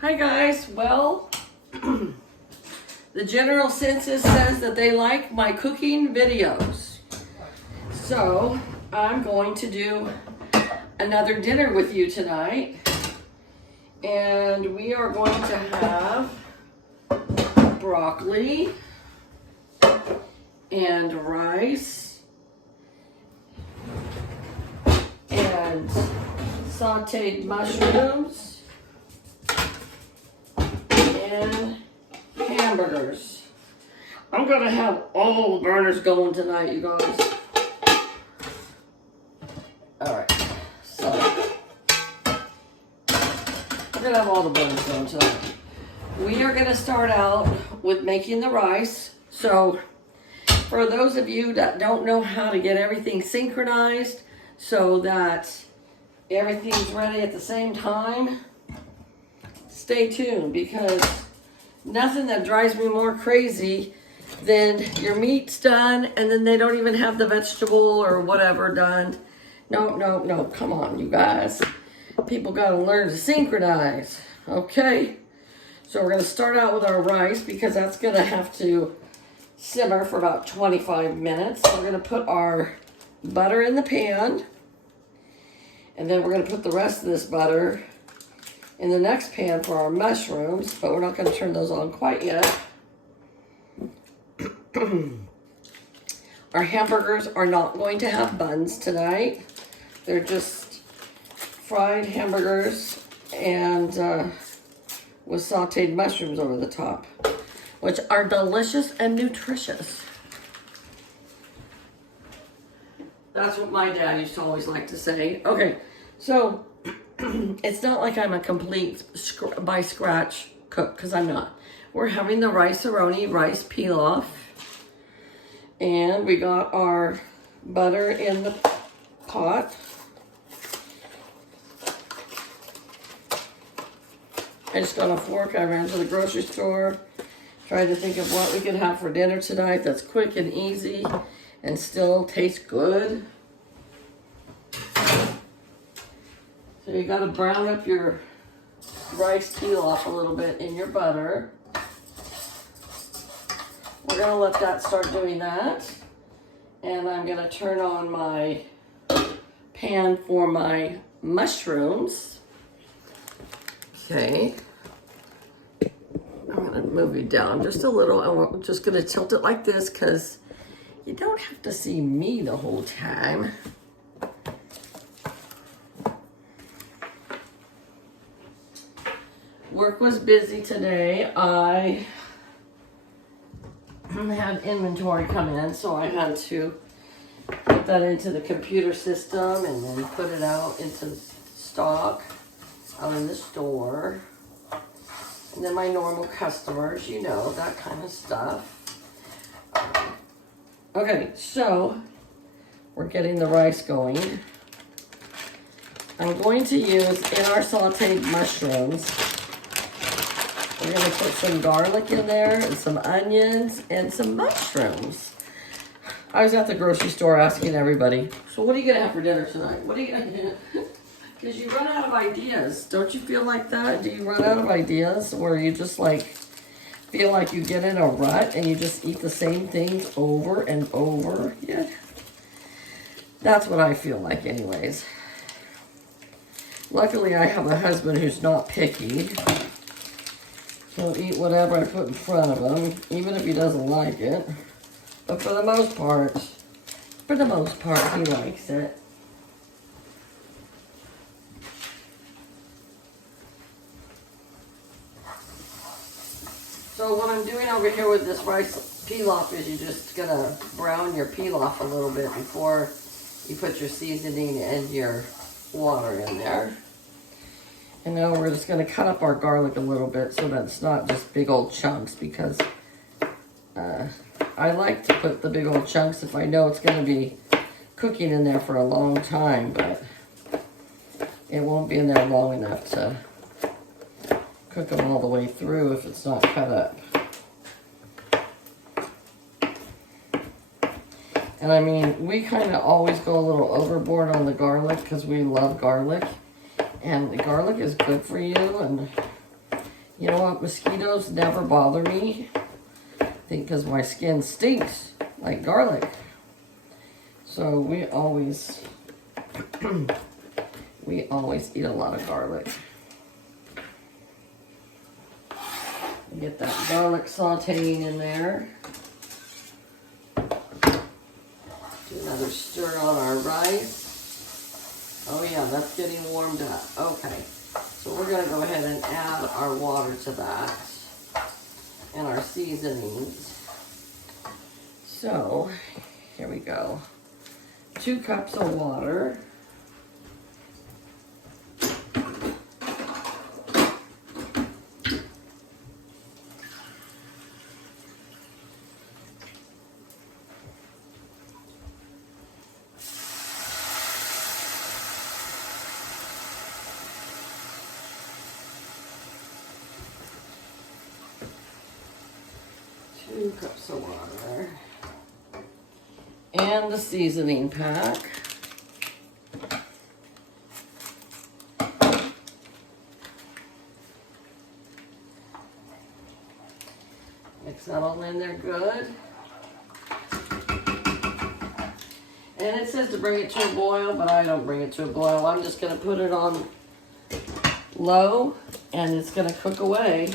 Hi guys, well, the general census says that they like my cooking videos. So, I'm going to do another dinner with you tonight. And we are going to have broccoli and rice and sauteed mushrooms and hamburgers. I'm gonna have all the burners going tonight, you guys. Alright, so we're gonna have all the burners going tonight. We are gonna start out with making the rice. So for those of you that don't know how to get everything synchronized so that everything's ready at the same time, stay tuned, because nothing that drives me more crazy than your meat's done and then they don't even have the vegetable or whatever done. No, come on, you guys. People gotta learn to synchronize, okay? So we're gonna start out with our rice because that's gonna have to simmer for about 25 minutes. We're gonna put our butter in the pan, and then we're gonna put the rest of this butter in the next pan for our mushrooms, but we're not going to turn those on quite yet. Our hamburgers are not going to have buns tonight. They're just fried hamburgers and with sauteed mushrooms over the top, which are delicious and nutritious. That's what my dad used to always like to say. Okay, so it's not like I'm a complete by scratch cook, because I'm not. We're having the rice-a-roni rice pilaf, and we got our butter in the pot. I just got a fork. I ran to the grocery store, tried to think of what we could have for dinner tonight that's quick and easy and still tastes good. So you gotta brown up your rice pilaf a little bit in your butter. We're gonna let that start doing that. And I'm gonna turn on my pan for my mushrooms. Okay. I'm gonna move you down just a little. I'm just gonna tilt it like this because you don't have to see me the whole time. Work was busy today. I had inventory come in, so I had to put that into the computer system and then put it out into stock out in the store. And then my normal customers, you know, that kind of stuff. Okay, so we're getting the rice going. I'm going to use, in our sauteed mushrooms, we're going to put some garlic in there and some onions and some mushrooms. I was at the grocery store asking everybody, so what are you going to have for dinner tonight? What are you going to do? Because you run out of ideas. Don't you feel like that? Do you run out of ideas where you just like feel like you get in a rut and you just eat the same things over and over? Yeah. That's what I feel like anyways. Luckily, I have a husband who's not picky. He'll eat whatever I put in front of him, even if he doesn't like it. But for the most part, he likes it. So what I'm doing over here with this rice pilaf is you're just gonna brown your pilaf a little bit before you put your seasoning and your water in there. And now we're just going to cut up our garlic a little bit so that it's not just big old chunks, because I like to put the big old chunks if I know it's going to be cooking in there for a long time, but it won't be in there long enough to cook them all the way through if it's not cut up. And I mean, we kind of always go a little overboard on the garlic because we love garlic. And the garlic is good for you, and You know what? Mosquitoes never bother me. I think because my skin stinks like garlic. So we always eat a lot of garlic. Get that garlic sauteing in there. Do another stir on our rice. Oh yeah, that's getting warmed up. Okay, so we're gonna go ahead and add our water to that and our seasonings. So, here we go. 2 cups of water. Two cups of water. And the seasoning pack. Mix that all in there good. And it says to bring it to a boil, but I don't bring it to a boil. I'm just going to put it on low, and it's going to cook away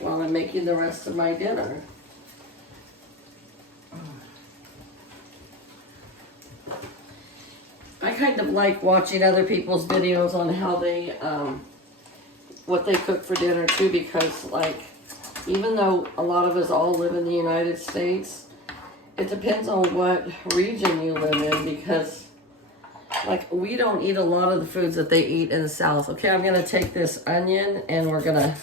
while I'm making the rest of my dinner. I kind of like watching other people's videos on how they, what they cook for dinner too, because like, even though a lot of us all live in the United States, it depends on what region you live in, because like we don't eat a lot of the foods that they eat in the South. Okay, I'm gonna take this onion and we're gonna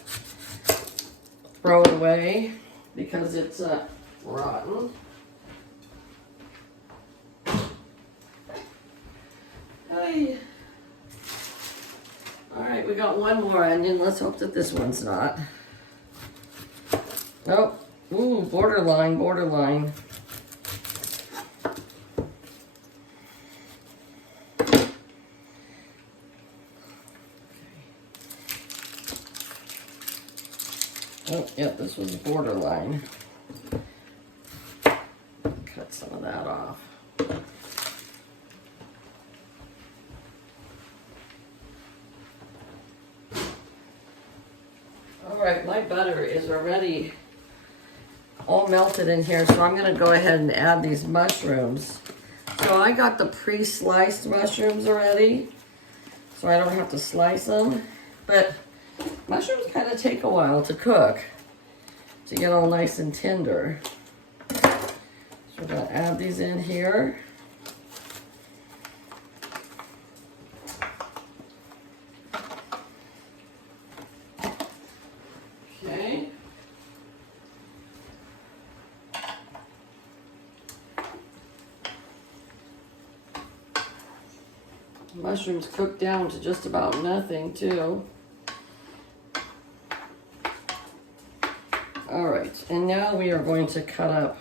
throw it away because it's rotten. Hi. All right, we got one more onion. Let's hope that this one's not. Nope. Ooh, borderline, borderline. Oh, yeah, this was borderline. Cut some of that off. All right, my butter is already all melted in here, so I'm gonna go ahead and add these mushrooms. So I got the pre-sliced mushrooms already, so I don't have to slice them, but mushrooms kind of take a while to cook to get all nice and tender. So we're gonna add these in here. Okay. Mushrooms cook down to just about nothing too. All right, and now we are going to cut up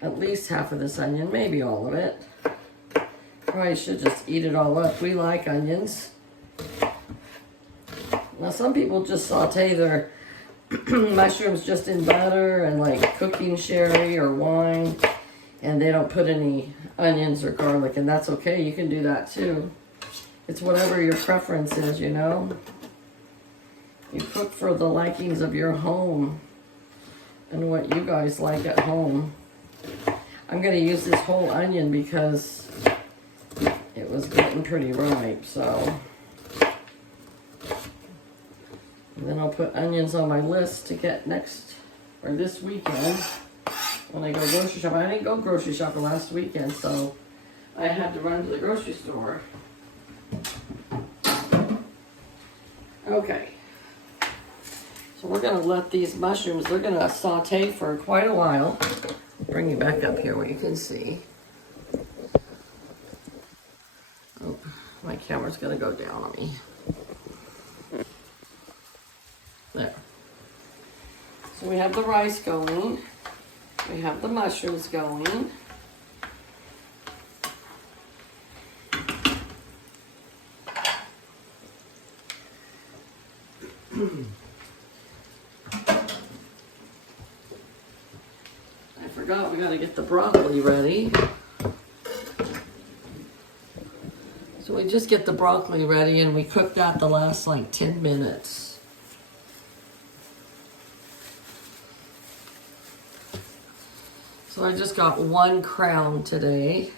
at least half of this onion, maybe all of it. Probably should just eat it all up. We like onions. Now some people just saute their mushrooms just in butter and like cooking sherry or wine, and they don't put any onions or garlic, and that's okay. You can do that too. It's whatever your preference is, you know. You cook for the likings of your home and what you guys like at home. I'm going to use this whole onion because it was getting pretty ripe, so. And then I'll put onions on my list to get next, or this weekend when I go grocery shopping. I didn't go grocery shopping last weekend, so I had to run to the grocery store. Okay. So we're gonna let these mushrooms, they're gonna saute for quite a while. Bring you back up here where you can see. Oh, my camera's gonna go down on me. There. So we have the rice going. We have the mushrooms going. forgot we gotta get the broccoli ready. So we just get the broccoli ready and we cook that the last like 10 minutes. So I just got 1 crown today.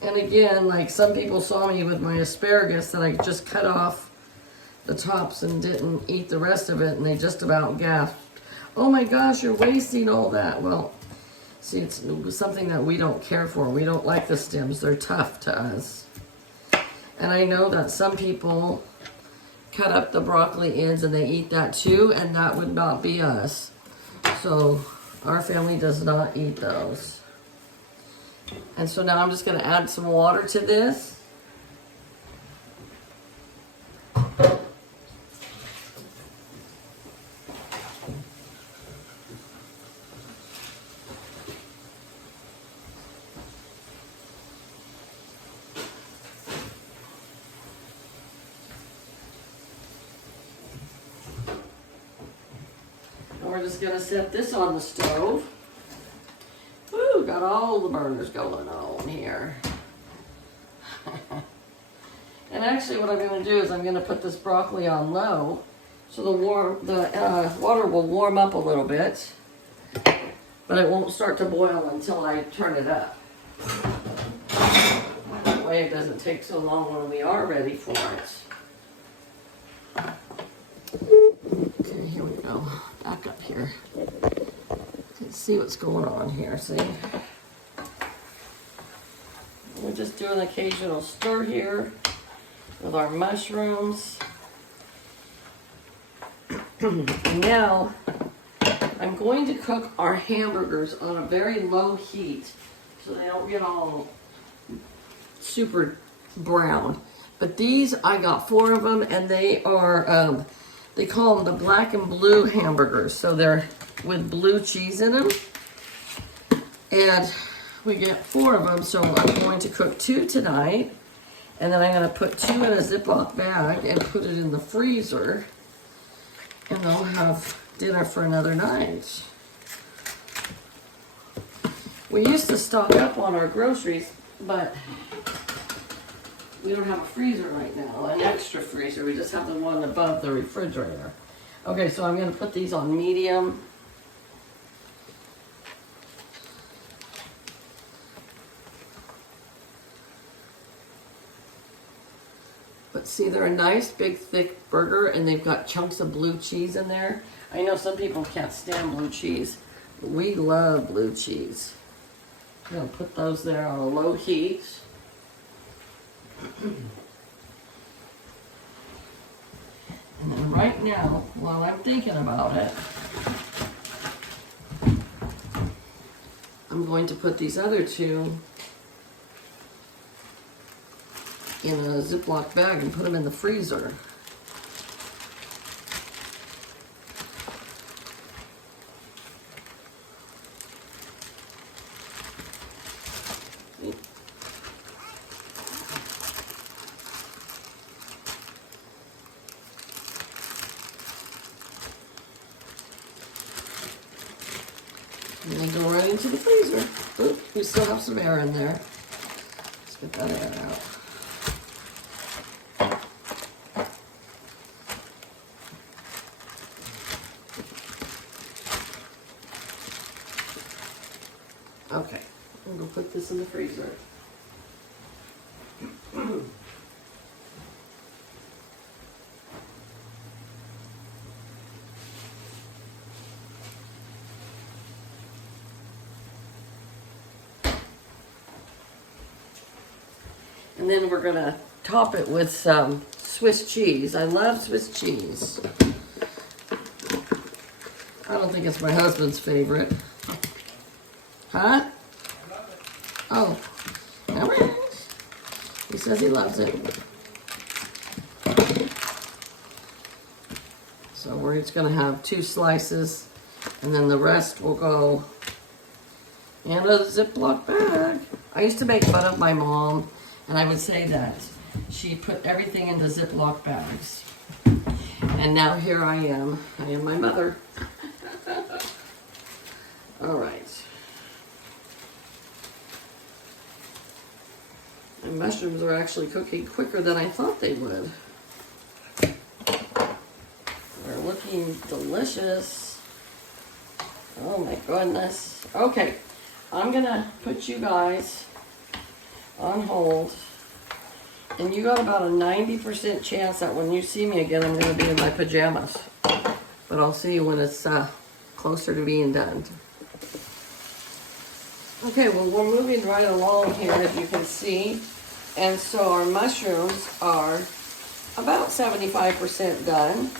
And again, like some people saw me with my asparagus that I just cut off the tops and didn't eat the rest of it, and they just about gasped. Oh my gosh, you're wasting all that. Well, see, it's something that we don't care for. We don't like the stems. They're tough to us. And I know that some people cut up the broccoli ends and they eat that too, and that would not be us. So our family does not eat those. And so now I'm just going to add some water to this. And we're just going to set this on the stove. Woo, got all the burners going on here. And actually what I'm going to do is I'm going to put this broccoli on low so the water will warm up a little bit, but it won't start to boil until I turn it up. That way it doesn't take so long when we are ready for it. Okay, here we go. Back up here. Let's see what's going on here, see? We're just doing an occasional stir here with our mushrooms. And now I'm going to cook our hamburgers on a very low heat so they don't get all super brown. But these, I got 4 of them, and they are, they call them the black and blue hamburgers. So they're with blue cheese in them. And we get 4 of them, so I'm going to cook 2 tonight. And then I'm going to put 2 in a Ziploc bag and put it in the freezer. And I'll have dinner for another night. We used to stock up on our groceries, but we don't have a freezer right now, an extra freezer. We just have the one above the refrigerator. Okay, so I'm going to put these on medium. But see, they're a nice, big, thick burger, and they've got chunks of blue cheese in there. I know some people can't stand blue cheese, but we love blue cheese. I'm going to put those there on a low heat. And then right now, while I'm thinking about it, I'm going to put these other 2 in a Ziploc bag and put them in the freezer. And they go right into the freezer. Oop, we still have some air in there. Let's get that air out. Okay, I'm going to put this in the freezer. And then we're going to top it with some Swiss cheese. I love Swiss cheese. I don't think it's my husband's favorite. Huh? Oh. All right. He says he loves it. So we're just going to have 2 slices, and then the rest will go in a Ziploc bag. I used to make fun of my mom, and I would say that she put everything into Ziploc bags. And And now here I am my mother. All right. My mushrooms are actually cooking quicker than I thought they would. They're looking delicious. Oh my goodness. Okay, I'm gonna put you guys on hold. And you got about a 90% chance that when you see me again, I'm gonna be in my pajamas. But I'll see you when it's closer to being done. Okay, well, we're moving right along here, as you can see. And so our mushrooms are about 75% done.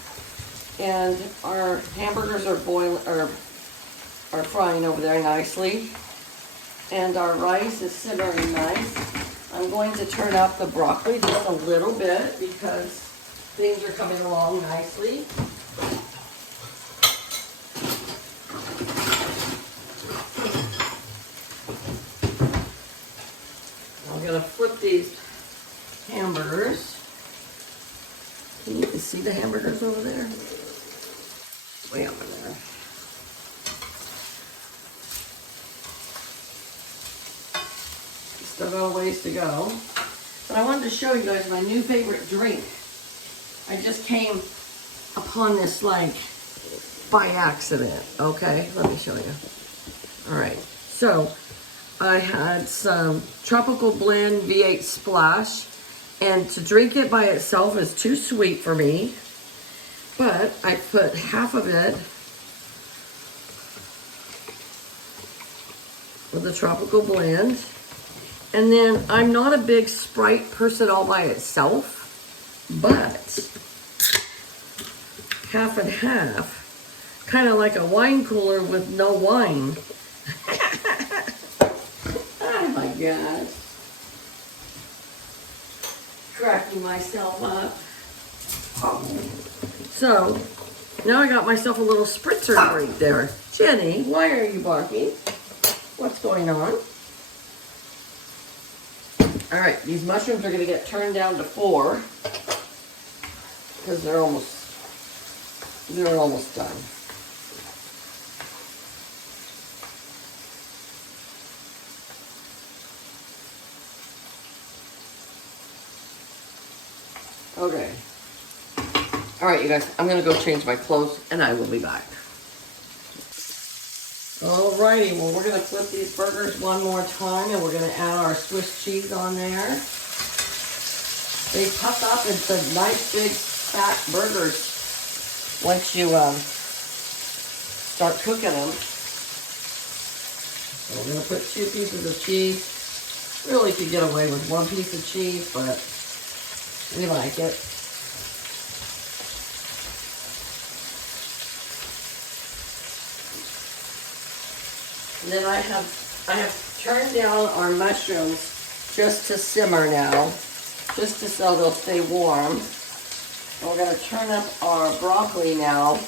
And our hamburgers are frying over there nicely. And our rice is simmering nice. I'm going to turn up the broccoli just a little bit because things are coming along nicely. I'm going to flip these hamburgers. Can you see the hamburgers over there? Way over there. Still got a ways to go. But I wanted to show you guys my new favorite drink. I just came upon this like by accident. Okay, let me show you. All right, so I had some Tropical Blend V8 Splash, and to drink it by itself is too sweet for me. But I put half of it with the Tropical Blend. And then I'm not a big Sprite person all by itself, but half and half, kind of like a wine cooler with no wine. Oh my gosh. Cracking myself up. So, now I got myself a little spritzer drink there. Jenny, why are you barking? What's going on? All right, these mushrooms are going to get turned down to 4 because they're almost done. Okay. All right, you guys, I'm going to go change my clothes and I will be back. Alrighty, well, we're going to flip these burgers one more time, and we're going to add our Swiss cheese on there. They puff up into nice big fat burgers once you start cooking them. So we're going to put 2 pieces of cheese. Really could get away with 1 piece of cheese, but we like it. And then I have turned down our mushrooms just to simmer now, just so they'll stay warm. And we're going to turn up our broccoli now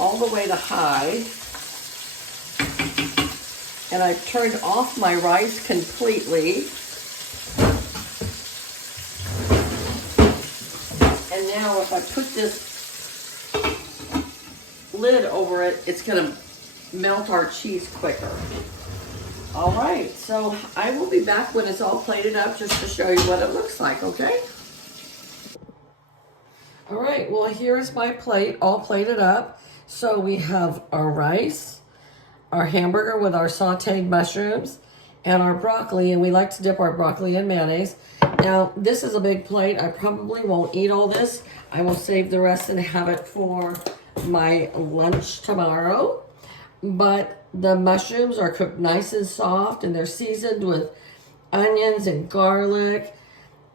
all the way to high. And I've turned off my rice completely. And now if I put this lid over it, it's going to melt our cheese quicker. All right, so I will be back when it's all plated up just to show you what it looks like, okay? All right, well, here's my plate all plated up. So we have our rice, our hamburger with our sauteed mushrooms, and our broccoli, and we like to dip our broccoli in mayonnaise. Now, this is a big plate. I probably won't eat all this. I will save the rest and have it for my lunch tomorrow. But the mushrooms are cooked nice and soft, and they're seasoned with onions and garlic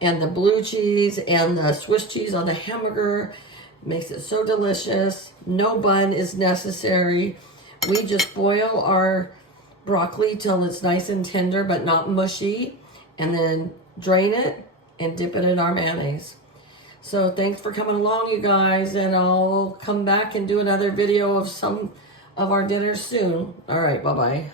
and the blue cheese and the Swiss cheese on the hamburger. Makes it so delicious. No bun is necessary. We just boil our broccoli till it's nice and tender but not mushy, and then drain it and dip it in our mayonnaise. So thanks for coming along, you guys, and I'll come back and do another video of some of our dinners soon. All right, bye-bye.